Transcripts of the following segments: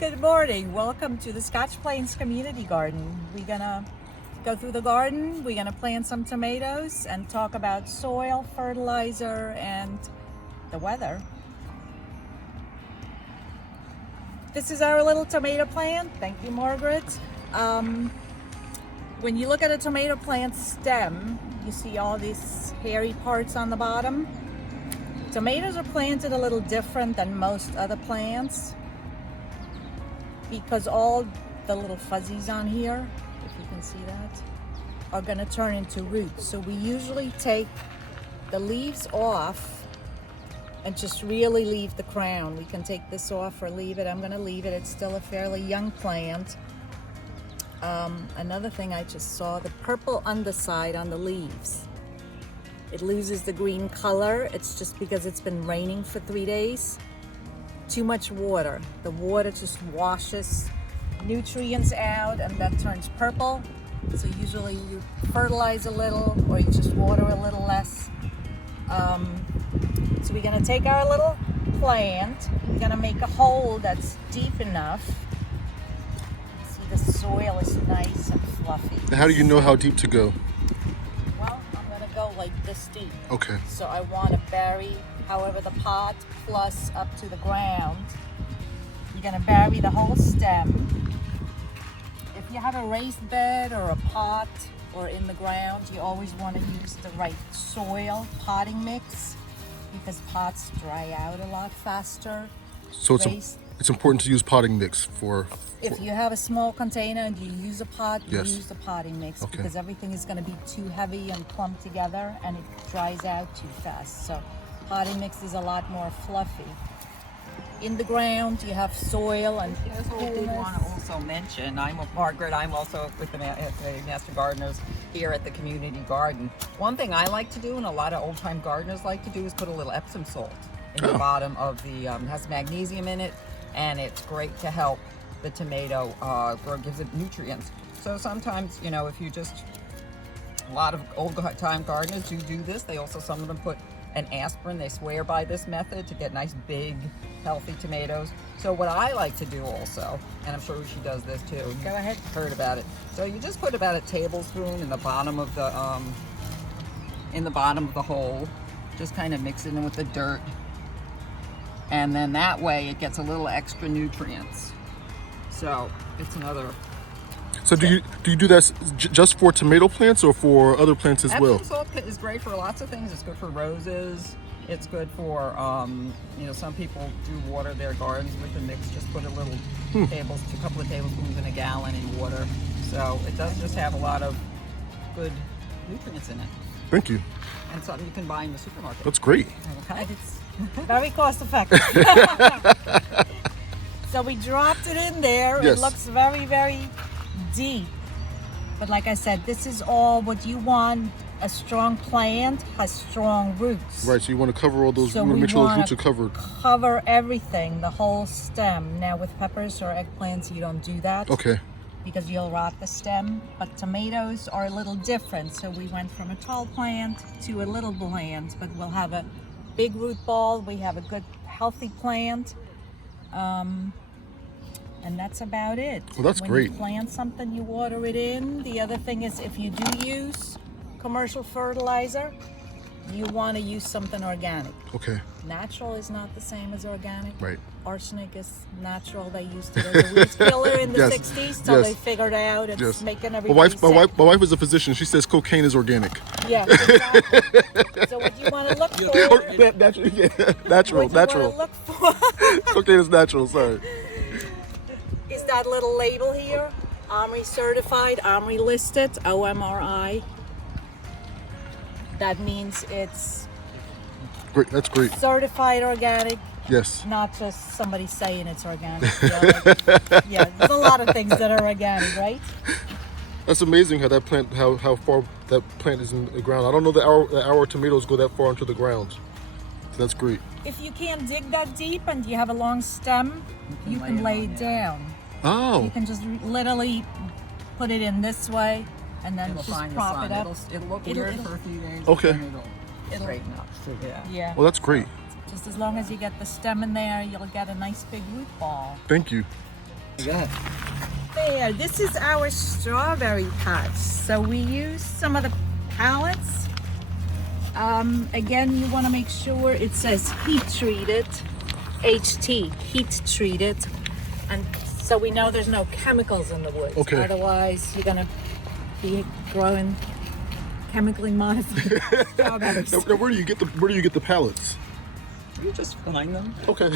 Good morning. Welcome to the Scotch Plains Community Garden. We're gonna go through the garden, we're gonna plant some tomatoes and talk about soil, fertilizer, and the weather. This is our little tomato plant. Thank you, Margaret. When you look at a tomato plant stem, you see all these hairy parts on the bottom. Tomatoes are planted a little different than most other plants, because all the little fuzzies on here, if you can see that, are going to turn into roots. So we usually take the leaves off and just really leave the crown. We can take this off or leave it. I'm going to leave it. It's still a fairly young plant. Another thing I just saw, the purple underside on the leaves. It loses the green color. It's just because it's been raining for 3 days. Too much water. The water just washes nutrients out and that turns purple. So usually you fertilize a little or you just water a little less. So we're gonna take our little plant, we're gonna make a hole that's deep enough. See, the soil is nice and fluffy. How do you know how deep to go? Well, I'm gonna go like this deep. Okay. So I want to bury, however, the pot plus up to the ground. You're going to bury the whole stem. If you have a raised bed or a pot or in the ground, you always want to use the right soil potting mix because pots dry out a lot faster. So it's important to use potting mix for... If you have a small container and you use a pot, you Yes. use the potting mix Okay. because everything is going to be too heavy and clumped together and it dries out too fast. So potting mix is a lot more fluffy. In the ground, you have soil and That's what we want to also mention. I'm Margaret. I'm also with the Master Gardeners here at the community garden. One thing I like to do, and a lot of old-time gardeners like to do, is put a little Epsom salt in the bottom of the. It has magnesium in it, and it's great to help the tomato grow. Gives it nutrients. So sometimes, you know, if you just a lot of old-time gardeners do this. They also, some of them put an aspirin. They swear by this method to get nice big healthy tomatoes. So what I like to do also, and I'm sure she does this too. Go ahead. Heard about it. So you just put about a tablespoon in the bottom of the hole. Just kind of mix it in with the dirt, and then that way it gets a little extra nutrients. So it's another. So do you do that just for tomato plants or for other plants as well? Epsom salt is great for lots of things. It's good for roses. It's good for, you know, some people do water their gardens with the mix. Just put a couple of tablespoons in a gallon in water. So it does just have a lot of good nutrients in it. Thank you. And something you can buy in the supermarket. That's great. Okay. It's very cost effective. So we dropped it in there. Yes. It looks very, very deep. But like I said, this is all what you want. A strong plant has strong roots. Right, so you want to cover all those, So you want we to make sure those wanna roots are covered. Cover everything, the whole stem. Now with peppers or eggplants, you don't do that. Okay. Because you'll rot the stem. But tomatoes are a little different. So we went from a tall plant to a little plant, but we'll have a big root ball. We have a good healthy plant. And that's about it. Well, that's when great. You plant something, you water it in. The other thing is if you do use commercial fertilizer, you want to use something organic. Okay. Natural is not the same as organic. Right. Arsenic is natural. They used it as a weed killer in the Yes. 60s till Yes. they figured out it's Yes. making My everybody wife, my wife is a physician. She says cocaine is organic. Yeah, exactly. So what you want to look for... Natural, yeah. Natural, what natural. you want to look for... Cocaine is natural, sorry. is that little label here. OMRI certified, OMRI listed, OMRI. That means it's Great, that's great. certified organic, Yes. not just somebody saying it's organic. Yeah, there's a lot of things that are organic, right? That's amazing how that plant, how far that plant is in the ground. I don't know that our tomatoes go that far into the ground. So that's great. If you can't dig that deep and you have a long stem, you can lay it down. Oh. You can just literally put it in this way and then It'll just find the prop sun. it up. It'll look It'll- weird it'll- for a few days. Okay. And it'll straighten up. Yeah. Yeah. Well, that's great. Just as long as you get the stem in there, you'll get a nice big root ball. Thank you. Yeah. There, this is our strawberry patch. So we use some of the pallets. Again, you want to make sure it says heat treated, HT, heat treated, and so we know there's no chemicals in the woods. Okay. Otherwise, you're gonna be growing chemically modified strawberries. Now, where do you get the pallets? You just find them. Okay.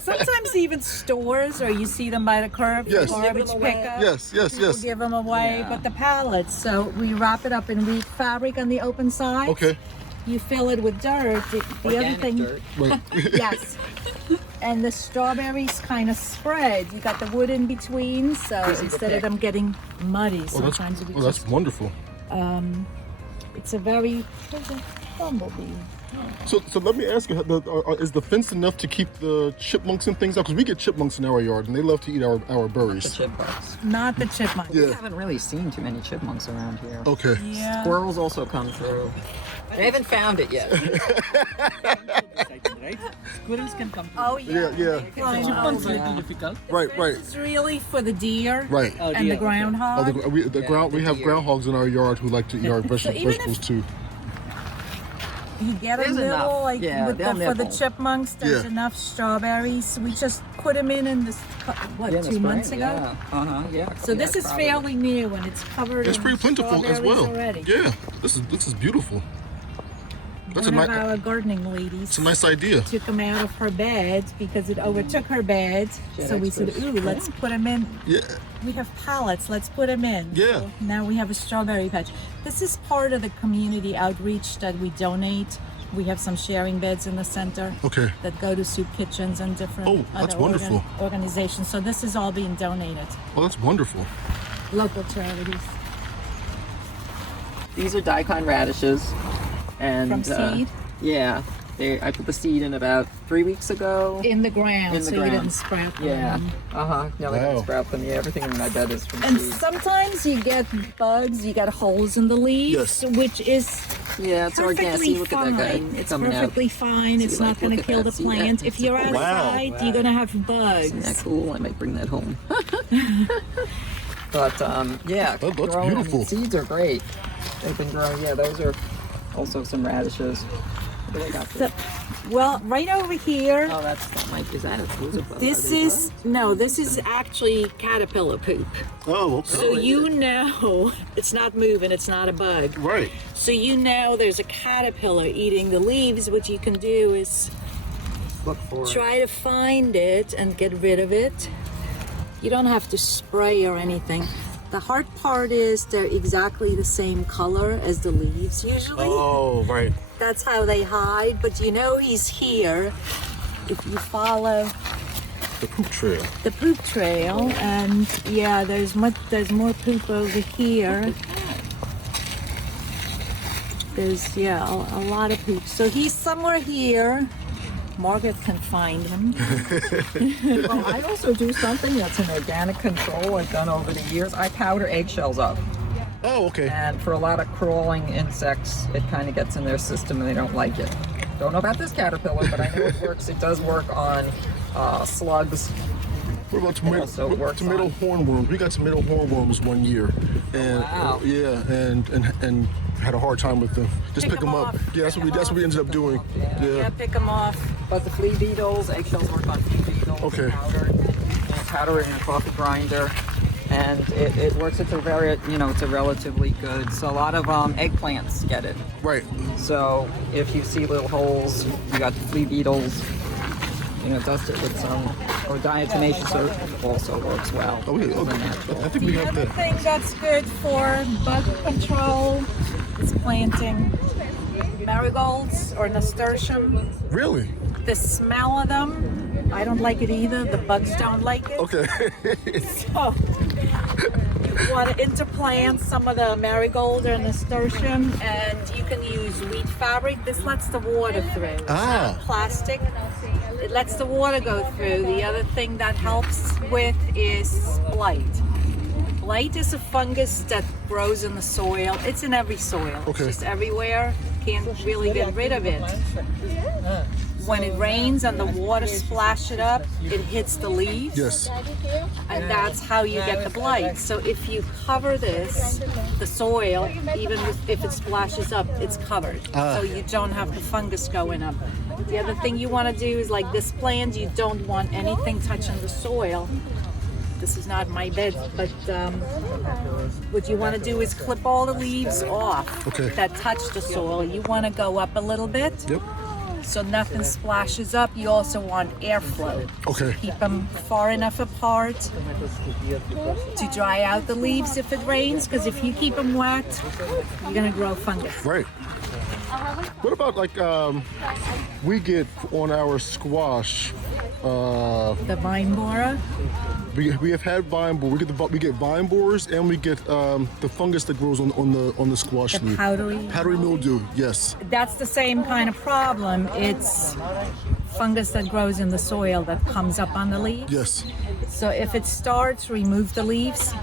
Sometimes even stores, or you see them by the curb, Yes. garbage Give them away. pickup. yes. We'll give them away, Yeah. but the pallets, so we wrap it up in wheat fabric on the open side. Okay. You fill it with dirt. The other Organic thing, dirt. Right. yes. And the strawberries kind of spread. You got the wood in between, so Easy to instead of pick. them getting muddy, Oh, that's, sometimes we that's just, wonderful. it's a very, there's a bumblebee. So let me ask you, is the fence enough to keep the chipmunks and things out? Because we get chipmunks in our yard, and they love to eat our The berries. chipmunks. Not the chipmunk. Yeah. We haven't really seen too many chipmunks around here. Okay. Yeah. Squirrels also come through. I haven't found it yet. Right? Squirrels can come. Oh, yeah. Yeah. Climb Chipmunks over. a little difficult. Right. It's really for the deer Right. Oh, and dear, the groundhog. We Yeah, we have deer. groundhogs in our yard who like to eat our even vegetables if- too. You get a There's little, enough. like Yeah, with they'll for the nibble. chipmunks, there's Yeah. enough strawberries. We just put them in this, what, Yeah, in the 2 months spring, ago? Yeah. Uh-huh. Yeah. So Yeah, this is probably. fairly new and it's covered It's in pretty plentiful as strawberries well. already. Yeah. This is beautiful. That's One a of nice. our gardening ladies It's a nice idea. took them out of her bed because it overtook her bed. She had So we said, extras. ooh, let's put them in. Yeah. We have pallets, let's put them in. Yeah. So now we have a strawberry patch. This is part of the community outreach that we donate. We have some sharing beds in the center Okay. that go to soup kitchens and different Oh, that's other wonderful. organizations. So this is all being donated. Well, that's wonderful. Local charities. These are Daikon radishes. And, From seed? Yeah. I put the seed in about 3 weeks ago. In the ground, In the so you ground. didn't sprout them. Yeah. Uh-huh. No, I Wow. didn't sprout them. Yeah, everything in my bed is from And seed. sometimes you get bugs, you get holes in the leaves, Yes. which is Yeah, it's organic. perfectly See, look at that guy fine. It's coming out. perfectly fine. It's See, not like, going to look at kill that. the See that? plant. If you're Wow. outside, you're going to have Isn't that bugs. cool? I might bring that home. But yeah, That looks growing- beautiful. Seeds are great. They've been growing. Yeah, those are also some radishes. What do I got there? Well, right over here, Oh, that might. Is that a those are bugs? this Are they is, bugs? no, this is actually caterpillar poop. Oh, okay. So you know it's not moving, it's not a bug. Right. So you know there's a caterpillar eating the leaves. What you can do is Look for it. try to find it and get rid of it. You don't have to spray or anything. The hard part is they're exactly the same color as the leaves usually. Oh, right. That's how they hide, but you know he's here if you follow The poop trail. the poop trail. And yeah, there's more poop over here. There's a lot of poop. So he's somewhere here. Margaret can find him. Well, I also do something that's an organic control I've done over the years. I powder eggshells up. Oh, okay. And for a lot of crawling insects, it kind of gets in their system and they don't like it. Don't know about this caterpillar, but I know it works. It does work on slugs. What about Also works tomato on- hornworms? We got tomato hornworms one year, and Wow. yeah, and had a hard time with them. Just pick them up. off. Yeah, that's what we ended up doing. Yeah, Yeah. pick them off. But the flea beetles, eggshells work on flea beetles. Okay. Powder in a coffee grinder. And it works. It's a very, it's a relatively good. So a lot of eggplants get it. Right. So if you see little holes, you got the flea beetles. Dust it with some, or diatomaceous earth also works well. Oh, yeah. It's Okay. natural. I think we have Another that. thing that's good for bug control is planting marigolds or nasturtium. Really? The smell of them, I don't like it either. The bugs don't like it. Okay. So you want to interplant some of the marigold or nasturtium, and you can use wheat fabric. This lets the water through. It's Ah. not plastic. It lets the water go through. The other thing that helps with is blight. Blight is a fungus that grows in the soil. It's in every soil. Okay. It's just everywhere. Can't really get rid of it. when it rains and the water splash it up, it hits the leaves. Yes. And that's how you get the blight. So if you cover this, the soil, even if it splashes up, it's covered. So you don't have the fungus going up. The other thing you want to do is like this plant, you don't want anything touching the soil. This is not my bed, but what you want to do is clip all the leaves off that touch the soil. You want to go up a little bit. Yep. So nothing splashes up. You also want airflow. Okay. Keep them far enough apart to dry out the leaves if it rains, because if you keep them wet, you're gonna grow fungus. Right. What about like we get on our squash? The vine borer. We have had vine borer. We get vine borers, and we get the fungus that grows on the squash The leaf. Powdery mildew. Yes. That's the same kind of problem. It's fungus that grows in the soil that comes up on the leaves. Yes. So if it starts, remove the leaves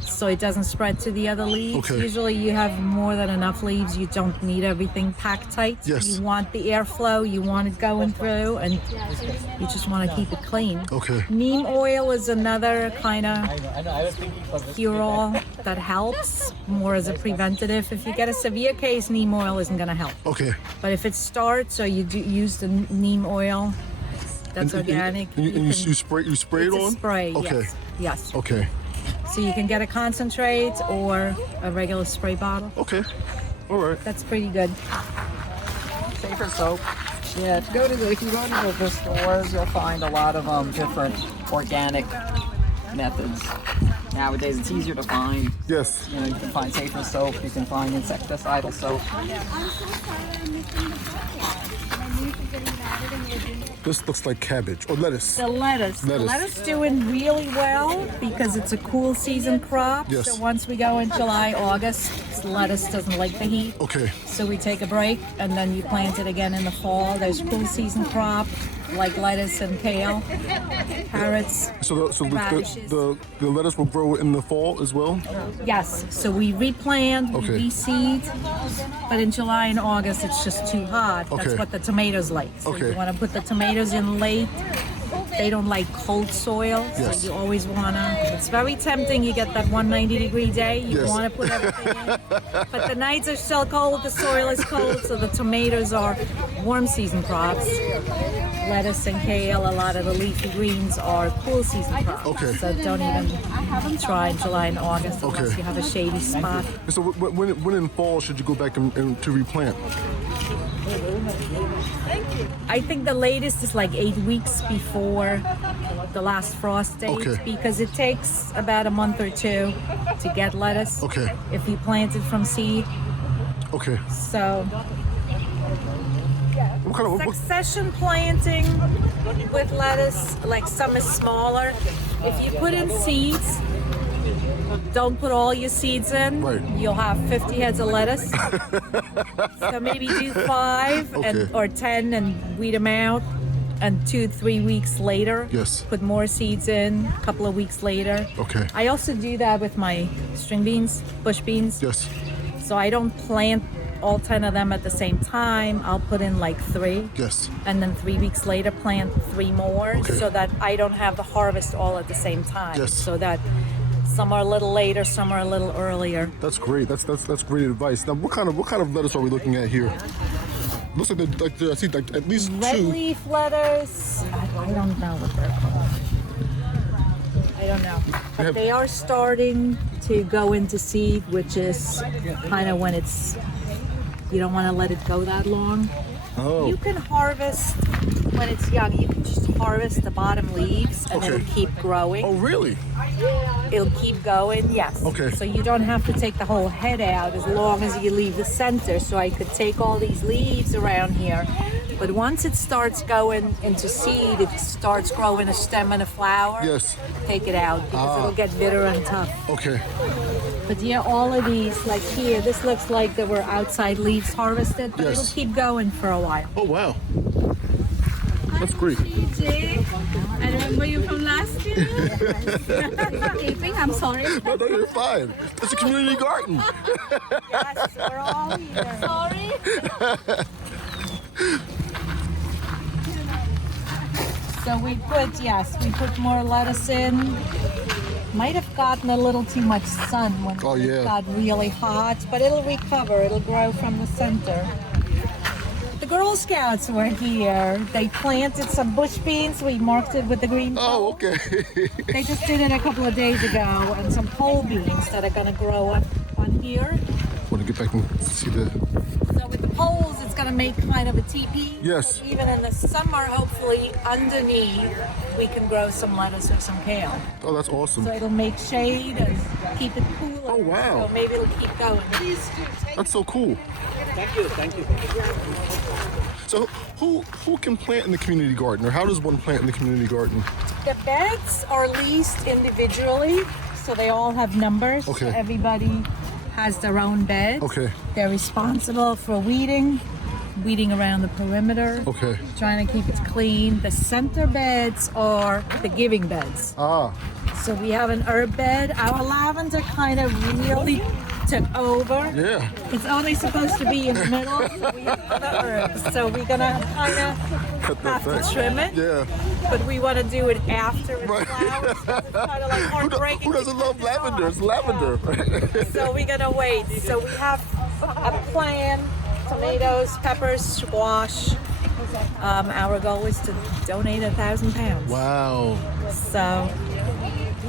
so it doesn't spread to the other leaves. Okay. Usually you have more than enough leaves. You don't need everything packed tight. Yes. You want the airflow, you want it going through, and you just want to keep it clean. Okay. Neem oil is another kind of cure-all that helps more as a preventative. If you get a severe case, neem oil isn't going to help. Okay. But if it starts, so you do use the neem oil, that's organic. And you spray it It's on? a spray, Okay. yes. Yes. Okay. So you can get a concentrate or a regular spray bottle. Okay. All right. That's pretty good. Safer soap. Yeah, if you go to the stores, you'll find a lot of different organic methods. Nowadays, it's easier to find. Yes. You know, you can find safer soap. You can find insecticidal soap. This looks like cabbage or lettuce. The lettuce. The lettuce doing really well because it's a cool season crop. Yes. So once we go in July, August, lettuce doesn't like the heat. Okay. So we take a break and then you plant it again in the fall. There's cool season crop like lettuce and kale, carrots, So radishes. the lettuce will grow in the fall as well? Yes, so we replant, Okay. we reseed, but in July and August it's just too hot. That's Okay. what the tomatoes like. So Okay. you want to put the tomatoes in late. They don't like cold soil, Yes. so you always want to. It's very tempting. You get that 190-degree day. You Yes. want to put everything in, but the nights are still cold. The soil is cold, so the tomatoes are warm season crops. Lettuce and kale, a lot of the leafy greens are cool season crops. Okay. So don't even try in July and August unless Okay. you have a shady spot. So when in fall should you go back and to replant? I think the latest is like 8 weeks before the last frost date Okay. because it takes about a month or two to get lettuce. Okay. If you plant it from seed. Okay. So What kind of succession planting with lettuce, like some is smaller. If you put in seeds, don't put all your seeds in. Right. You'll have 50 heads of lettuce. So maybe do 5 Okay. or 10 and weed them out. And 2-3 weeks later, Yes. put more seeds in. A couple of weeks later. Okay. I also do that with my string beans, bush beans. Yes. So I don't plant all 10 of them at the same time. I'll put in like 3. Yes. And then 3 weeks later plant 3 more Okay. so that I don't have the harvest all at the same time. Yes. So that some are a little later, some are a little earlier. That's great. That's great advice. Now, what kind of lettuce are we looking at here? Looks like I see like at least Red 2. leaf lettuce, I don't know what they're called. I don't know. But they are starting to go into seed, which is kind of when you don't want to let it go that long. Oh. You can harvest when it's young. You can just harvest the bottom leaves and Okay. it'll keep growing. Oh, really? It'll keep going, yes. Okay. So you don't have to take the whole head out as long as you leave the center. So I could take all these leaves around here. But once it starts going into seed, it starts growing a stem and a flower. Yes. Take it out because it'll get bitter and tough. Okay. But yeah, all of these, like here, this looks like there were outside leaves harvested, but Yes. it'll keep going for a while. Oh, wow. That's great. Jay, I remember you from last year. Escaping, I'm sorry. No, you're fine. It's a community garden. Yes, we're all here. Sorry. So we put more lettuce in. Might have gotten a little too much sun when Oh, it yeah. got really hot, but it'll recover. It'll grow from the center. The Girl Scouts were here. They planted some bush beans. We marked it with the green Oh, pole. okay. They just did it a couple of days ago, and some pole beans that are going to grow up on here. Want to get back and see the... So with the poles, it's going to make kind of a teepee. Yes. So even in the summer, hopefully, underneath, we can grow some lettuce or some kale. Oh, that's awesome. So it'll make shade and keep it cooler. Oh, wow. So maybe it'll keep going. That's so cool. Thank you. So who can plant in the community garden, or how does one plant in the community garden? The beds are leased individually, so they all have numbers. Okay. So everybody has their own bed. Okay. They're responsible for weeding around the perimeter. Okay. Trying to keep it clean. The center beds are the giving beds. Ah, So we have an herb bed. Our lavender kind of really took over. yeah. It's only supposed to be in the middle. So we have other herbs. So we're gonna kind of Cut that have to back. trim it. Yeah. But we want to do it after it Right. flowers. It's kind of like heartbreaking. Who doesn't to love cut it lavender? off. It's lavender. Yeah. So we're gonna wait. So we have a plan: tomatoes, peppers, squash. Our goal is to donate 1,000 pounds. Wow. So,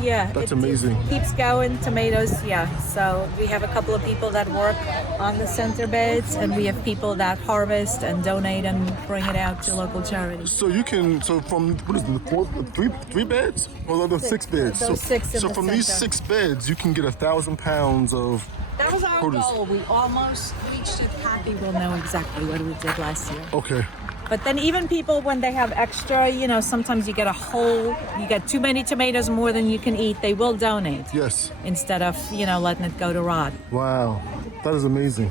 yeah. That's it amazing. keeps going. Tomatoes, yeah. So we have a couple of people that work on the center beds, and we have people that harvest and donate and bring it out to local charities. So you can, so from, what is it, three beds? Or the 6 beds? Those so, 6 in so the from these center. 6 beds, you can get 1,000 pounds of That was our produce. goal. We almost reached it. Happy will know exactly what we did last year. Okay. But then even people, when they have extra, sometimes you get too many tomatoes, more than you can eat, they will donate Yes. instead of, letting it go to rot. Wow. That is amazing.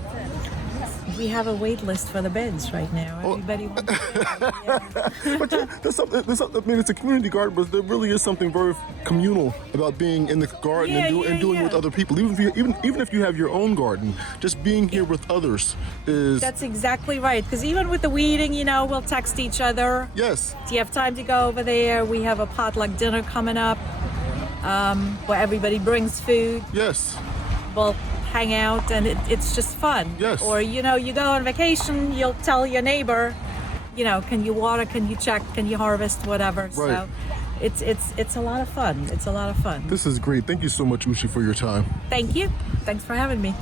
We have a wait list for the beds right now. Everybody wants to yeah. But there's something, I mean, it's a community garden, but there really is something very communal about being in the garden and doing it with other people. Even if you have your own garden, just being here with others is... That's exactly right. Because even with the weeding, we'll text each other. Yes. Do you have time to go over there? We have a potluck dinner coming up where everybody brings food. Yes. We'll hang out, and it's just fun. Yes. Or you go on vacation, you'll tell your neighbor, can you water, can you check, can you harvest, whatever. Right. So it's a lot of fun. It's a lot of fun. This is great. Thank you so much, Ushi, for your time. Thank you. Thanks for having me.